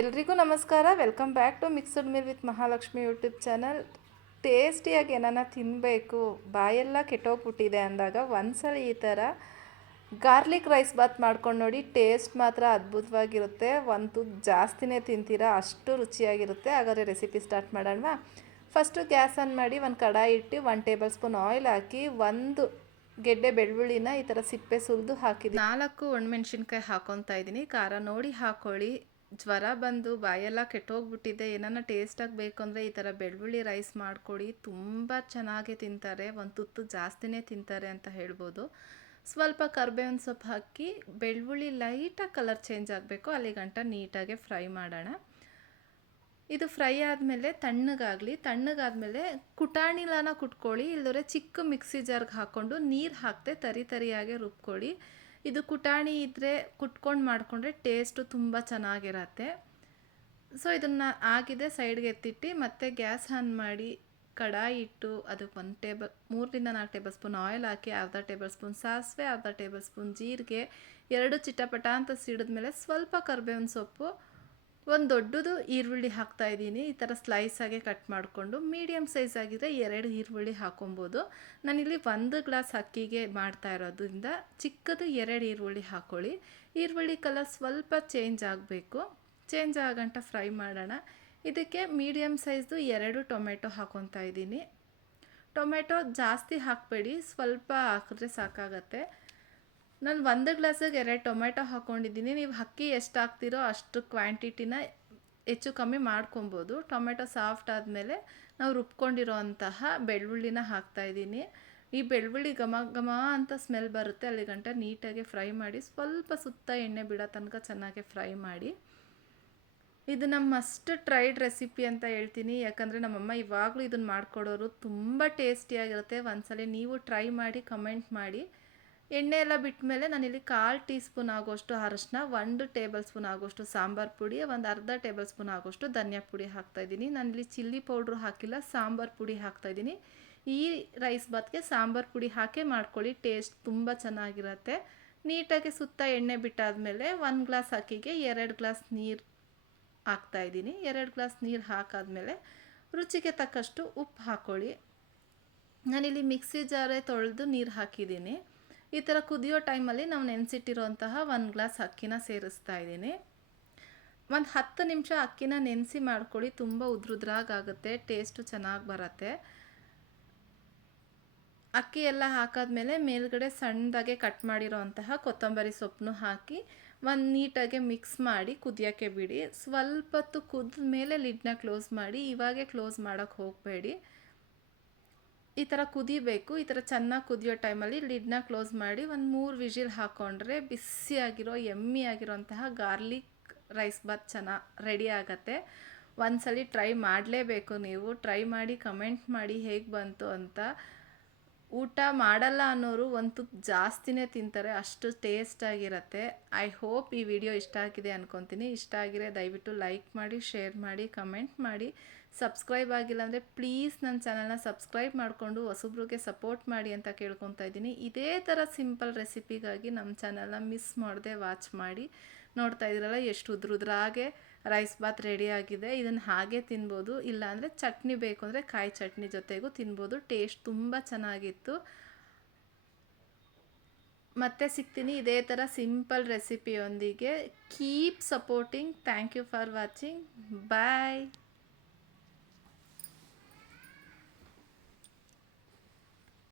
ಎಲ್ರಿಗೂ ನಮಸ್ಕಾರ. Welcome back to mixed meal with Mahalakshmi YouTube channel ಟೇಸ್ಟಿಯಾಗಿ ಏನಾನ ತಿನ್ನಬೇಕು ಬಾಯೆಲ್ಲ ಕೆಟ್ಟೋಗ್ಬಿಟ್ಟಿದೆ ಅಂದಾಗ ಒಂದ್ಸಲ ಈ ಥರ ಗಾರ್ಲಿಕ್ ರೈಸ್ ಬಾತ್ ಮಾಡ್ಕೊಂಡು ನೋಡಿ ಟೇಸ್ಟ್ ಮಾತ್ರ ಅದ್ಭುತವಾಗಿರುತ್ತೆ. ಒಂದು ಜಾಸ್ತಿನೇ ತಿಂತೀರಾ, ಅಷ್ಟು ರುಚಿಯಾಗಿರುತ್ತೆ. ಹಾಗಾದರೆ ರೆಸಿಪಿ ಸ್ಟಾರ್ಟ್ ಮಾಡೋಣವಾ? ಫಸ್ಟು ಗ್ಯಾಸ್ ಆನ್ ಮಾಡಿ ಒಂದು ಕಡಾಯಿ ಇಟ್ಟು ಒನ್ ಟೇಬಲ್ ಸ್ಪೂನ್ ಆಯಿಲ್ ಹಾಕಿ, ಒಂದು ಗೆಡ್ಡೆ ಬೆಳ್ಳುಳ್ಳಿನ ಈ ಥರ ಸಿಪ್ಪೆ ಸುಲಿದು ಹಾಕಿದ್ದೀನಿ ನಾಲ್ಕು ಒಣಮೆಣ್ಸಿನ್ಕಾಯಿ ಹಾಕೊತಾ ಇದ್ದೀನಿ. ಖಾರ ನೋಡಿ ಹಾಕೊಳ್ಳಿ. ಜ್ವರ ಬಂದು ಬಾಯೆಲ್ಲ ಕೆಟ್ಟೋಗ್ಬಿಟ್ಟಿದೆ, ಏನನ್ನ ಟೇಸ್ಟಾಗಿ ಬೇಕು ಅಂದರೆ ಈ ಥರ ಬೆಳ್ಳುಳ್ಳಿ ರೈಸ್ ಮಾಡಿಕೊಡಿ, ತುಂಬ ಚೆನ್ನಾಗಿ ತಿಂತಾರೆ, ಒಂದು ತುತ್ತು ಜಾಸ್ತಿನೇ ತಿಂತಾರೆ ಅಂತ ಹೇಳ್ಬೋದು. ಸ್ವಲ್ಪ ಕರ್ಬೇವಿನ ಸೊಪ್ಪು ಹಾಕಿ, ಬೆಳ್ಳುಳ್ಳಿ ಲೈಟಾಗಿ ಕಲರ್ ಚೇಂಜ್ ಆಗಬೇಕು, ಅಲ್ಲಿ ಗಂಟ ನೀಟಾಗಿ ಫ್ರೈ ಮಾಡೋಣ. ಇದು ಫ್ರೈ ಆದಮೇಲೆ ತಣ್ಣಗಾಗಲಿ, ತಣ್ಣಗಾದಮೇಲೆ ಕುಟಾಣಿಲಾನ ಕುಟ್ಕೊಳ್ಳಿ ಇಲ್ಲದ್ರೆ ಚಿಕ್ಕ ಮಿಕ್ಸಿ ಜಾರ್ಗೆ ಹಾಕ್ಕೊಂಡು ನೀರು ಹಾಕದೆ ತರಿ ತರಿಯಾಗೆ ರುಬ್ಕೊಳ್ಳಿ. ಇದು ಕುಟಾಣಿ ಇದ್ದರೆ ಕುಟ್ಕೊಂಡು ಮಾಡಿಕೊಂಡ್ರೆ ಟೇಸ್ಟು ತುಂಬ ಚೆನ್ನಾಗಿರತ್ತೆ. ಸೊ ಇದನ್ನು ಆಗಿದೆ ಸೈಡ್ಗೆ ಎತ್ತಿಟ್ಟು, ಮತ್ತೆ ಗ್ಯಾಸ್ ಆನ್ ಮಾಡಿ ಕಡಾಯಿ ಇಟ್ಟು ಅದಕ್ಕೆ ಒಂದು ಟೇಬಲ್ ಮೂರರಿಂದ ನಾಲ್ಕು ಟೇಬಲ್ ಸ್ಪೂನ್ ಆಯಿಲ್ ಹಾಕಿ, ಅರ್ಧ ಟೇಬಲ್ ಸ್ಪೂನ್ ಸಾಸಿವೆ, ಅರ್ಧ ಟೇಬಲ್ ಸ್ಪೂನ್ ಜೀರಿಗೆ, ಎರಡು ಚಿಟಪಟ ಅಂತ ಸಿಡಿದ್ಮೇಲೆ ಸ್ವಲ್ಪ ಕರ್ಬೇವಿನ ಸೊಪ್ಪು ಒಂದು ದೊಡ್ಡದು ಈರುಳ್ಳಿ ಹಾಕ್ತಾ ಇದ್ದೀನಿ. ಈ ಥರ ಸ್ಲೈಸಾಗೆ ಕಟ್ ಮಾಡಿಕೊಂಡು ಮೀಡಿಯಮ್ ಸೈಜ್ ಆಗಿದ್ರೆ ಎರಡು ಈರುಳ್ಳಿ ಹಾಕೊಬೋದು. ನಾನಿಲ್ಲಿ ಒಂದು ಗ್ಲಾಸ್ ಅಕ್ಕಿಗೆ ಮಾಡ್ತಾ ಇರೋದ್ರಿಂದ ಚಿಕ್ಕದು ಎರಡು ಈರುಳ್ಳಿ ಹಾಕ್ಕೊಳ್ಳಿ ಈರುಳ್ಳಿ ಕಲರ್ ಸ್ವಲ್ಪ ಚೇಂಜ್ ಆಗಬೇಕು. ಚೇಂಜ್ ಆಗಂಟ ಫ್ರೈ ಮಾಡೋಣ. ಇದಕ್ಕೆ ಮೀಡಿಯಮ್ ಸೈಜ್ದು ಎರಡು ಟೊಮೆಟೊ ಹಾಕೊತಾ ಇದ್ದೀನಿ. ಟೊಮೆಟೊ ಜಾಸ್ತಿ ಹಾಕಬೇಡಿ. ಸ್ವಲ್ಪ ಹಾಕಿದ್ರೆ ಸಾಕಾಗತ್ತೆ. ನಾನು ಒಂದು ಗ್ಲಾಸಿಗೆ ಎರಡು ಟೊಮೆಟೊ ಹಾಕ್ಕೊಂಡಿದ್ದೀನಿ ನೀವು ಅಕ್ಕಿ ಎಷ್ಟು ಹಾಕ್ತಿರೋ ಅಷ್ಟು ಕ್ವಾಂಟಿಟಿನ ಹೆಚ್ಚು ಕಮ್ಮಿ ಮಾಡ್ಕೊಬೋದು. ಟೊಮೆಟೊ ಸಾಫ್ಟ್ ಆದಮೇಲೆ ನಾವು ರುಬ್ಕೊಂಡಿರೋ ಅಂತಹ ಬೆಳ್ಳುಳ್ಳಿನ ಹಾಕ್ತಾಯಿದ್ದೀನಿ ಈ ಬೆಳ್ಳುಳ್ಳಿ ಘಮ ಘಮ ಅಂತ ಸ್ಮೆಲ್ ಬರುತ್ತೆ. ಅಲ್ಲಿ ಗಂಟ ನೀಟಾಗಿ ಫ್ರೈ ಮಾಡಿ, ಸ್ವಲ್ಪ ಸುತ್ತ ಎಣ್ಣೆ ಬಿಡೋ ತನಕ ಚೆನ್ನಾಗಿ ಫ್ರೈ ಮಾಡಿ. ಇದು ನಮ್ಮ ಮಸ್ಟ್ ಟ್ರೈಡ್ ರೆಸಿಪಿ ಅಂತ ಹೇಳ್ತೀನಿ. ಯಾಕಂದರೆ ನಮ್ಮಮ್ಮ ಇವಾಗಲೂ ಇದನ್ನು ಮಾಡಿಕೊಡೋರು ತುಂಬ ಟೇಸ್ಟಿಯಾಗಿರುತ್ತೆ ಒಂದ್ಸಲ ನೀವು ಟ್ರೈ ಮಾಡಿ, ಕಮೆಂಟ್ ಮಾಡಿ. ಎಣ್ಣೆ ಎಲ್ಲ ಬಿಟ್ಟ ಮೇಲೆ ನಾನಿಲ್ಲಿ ಕಾಲು ಟೀ ಸ್ಪೂನ್ ಆಗೋಷ್ಟು ಅರಶಿನ, ಒಂದು ಟೇಬಲ್ ಸ್ಪೂನ್ ಆಗೋಷ್ಟು ಸಾಂಬಾರು ಪುಡಿ, ಒಂದು ಅರ್ಧ ಟೇಬಲ್ ಸ್ಪೂನ್ ಆಗೋಷ್ಟು ಧನಿಯಾ ಪುಡಿ ಹಾಕ್ತಾಯಿದ್ದೀನಿ ನಾನಿಲ್ಲಿ ಚಿಲ್ಲಿ ಪೌಡ್ರು ಹಾಕಿಲ್ಲ, ಸಾಂಬಾರು ಪುಡಿ ಹಾಕ್ತಾಯಿದ್ದೀನಿ ಈ ರೈಸ್ ಬಾತ್ಗೆ ಸಾಂಬಾರು ಪುಡಿ ಹಾಕೇ ಮಾಡ್ಕೊಳ್ಳಿ, ಟೇಸ್ಟ್ ತುಂಬ ಚೆನ್ನಾಗಿರುತ್ತೆ. ನೀಟಾಗಿ ಸುತ್ತ ಎಣ್ಣೆ ಬಿಟ್ಟಾದಮೇಲೆ ಒಂದು ಗ್ಲಾಸ್ ಅಕ್ಕಿಗೆ ಎರಡು ಗ್ಲಾಸ್ ನೀರು ಹಾಕ್ತಾಯಿದ್ದೀನಿ ಎರಡು ಗ್ಲಾಸ್ ನೀರು ಹಾಕಾದ್ಮೇಲೆ ರುಚಿಗೆ ತಕ್ಕಷ್ಟು ಉಪ್ಪು ಹಾಕ್ಕೊಳ್ಳಿ ನಾನಿಲ್ಲಿ ಮಿಕ್ಸಿ ಜಾರೇ ತೊಳೆದು ನೀರು ಹಾಕಿದ್ದೀನಿ. ಈ ಥರ ಕುದಿಯೋ ಟೈಮಲ್ಲಿ ನಾವು ನೆನೆಸಿಟ್ಟಿರೋಂತಹ ಒಂದು ಗ್ಲಾಸ್ ಅಕ್ಕಿನ ಸೇರಿಸ್ತಾ ಇದ್ದೀನಿ. ಒಂದು ಹತ್ತು ನಿಮಿಷ ಅಕ್ಕಿನ ನೆನೆಸಿ ಮಾಡ್ಕೊಳ್ಳಿ, ತುಂಬ ಉದ್ರುದ್ರಾಗುತ್ತೆ ಟೇಸ್ಟು ಚೆನ್ನಾಗಿ ಬರುತ್ತೆ. ಅಕ್ಕಿ ಎಲ್ಲ ಹಾಕಾದ್ಮೇಲೆ ಮೇಲ್ಗಡೆ ಸಣ್ಣದಾಗೆ ಕಟ್ ಮಾಡಿರೋಂತಹ ಕೊತ್ತಂಬರಿ ಸೊಪ್ಪನ್ನು ಹಾಕಿ ಒಂದು ನೀಟಾಗಿ ಮಿಕ್ಸ್ ಮಾಡಿ ಕುದಿಯೋಕ್ಕೆ ಬಿಡಿ. ಸ್ವಲ್ಪ ಹೊತ್ತು ಕುದ್ದ ಮೇಲೆ ಲಿಡ್ನ ಕ್ಲೋಸ್ ಮಾಡಿ, ಇವಾಗೆ ಕ್ಲೋಸ್ ಮಾಡೋಕ್ಕೆ ಹೋಗಬೇಡಿ. ಈ ಥರ ಕುದಿಬೇಕು, ಈ ಥರ ಚೆನ್ನಾಗಿ ಕುದಿಯೋ ಟೈಮಲ್ಲಿ ಲಿಡ್ನ ಕ್ಲೋಸ್ ಮಾಡಿ ಒಂದು ಮೂರು ವಿಜಿಲ್ ಹಾಕ್ಕೊಂಡ್ರೆ ಬಿಸಿಯಾಗಿರೋ ಎಮ್ಮಿ ಆಗಿರೋಂತಹ ಗಾರ್ಲಿಕ್ ರೈಸ್ ಬಾತ್ ಚೆನ್ನಾಗಿ ರೆಡಿ ಆಗುತ್ತೆ. ಒಂದ್ಸಲಿ ಟ್ರೈ ಮಾಡಲೇಬೇಕು ನೀವು. ಟ್ರೈ ಮಾಡಿ, ಕಮೆಂಟ್ ಮಾಡಿ ಹೇಗೆ ಬಂತು ಅಂತ ಊಟ ಮಾಡಲ್ಲ ಅನ್ನೋರು ಒಂದು ಜಾಸ್ತಿನೇ ತಿಂತಾರೆ, ಅಷ್ಟು ಟೇಸ್ಟಾಗಿರತ್ತೆ ಐ ಹೋಪ್ ಈ ವಿಡಿಯೋ ಇಷ್ಟ ಆಗಿದೆ ಅನ್ಕೊತೀನಿ. ಇಷ್ಟ ಆಗಿದೆ ದಯವಿಟ್ಟು ಲೈಕ್ ಮಾಡಿ ಶೇರ್ ಮಾಡಿ ಕಮೆಂಟ್ ಮಾಡಿ. ಸಬ್ಸ್ಕ್ರೈಬ್ ಆಗಿಲ್ಲ ಅಂದರೆ ಪ್ಲೀಸ್ ನನ್ನ ಚಾನಲ್ನ ಸಬ್ಸ್ಕ್ರೈಬ್ ಮಾಡಿಕೊಂಡು ಹೊಸಬ್ರಿಗೆ ಸಪೋರ್ಟ್ ಮಾಡಿ ಅಂತ ಕೇಳ್ಕೊತಾ ಇದ್ದೀನಿ. ಇದೇ ಥರ ಸಿಂಪಲ್ ರೆಸಿಪಿಗಾಗಿ ನಮ್ಮ ಚಾನಲ್ನ ಮಿಸ್ ಮಾಡದೆ ವಾಚ್ ಮಾಡಿ. ನೋಡ್ತಾ ಇದ್ದೀರಲ್ಲ ಎಷ್ಟು ಉದ್ರುದ್ರಾಗೆ ರೈಸ್ ಬಾತ್ ರೆಡಿ ಆಗಿದೆ. ಇದನ್ನು ಹಾಗೆ ತಿನ್ಬೋದು. ಇಲ್ಲಾಂದರೆ ಚಟ್ನಿ ಬೇಕು ಅಂದರೆ ಕಾಯಿ ಚಟ್ನಿ ಜೊತೆಗೂ ತಿನ್ಬೋದು. ಟೇಸ್ಟ್ ತುಂಬ ಚೆನ್ನಾಗಿತ್ತು. ಮತ್ತೆ ಸಿಗ್ತೀನಿ ಇದೇ ಥರ simple ರೆಸಿಪಿಯೊಂದಿಗೆ keep supporting thank you for watching bye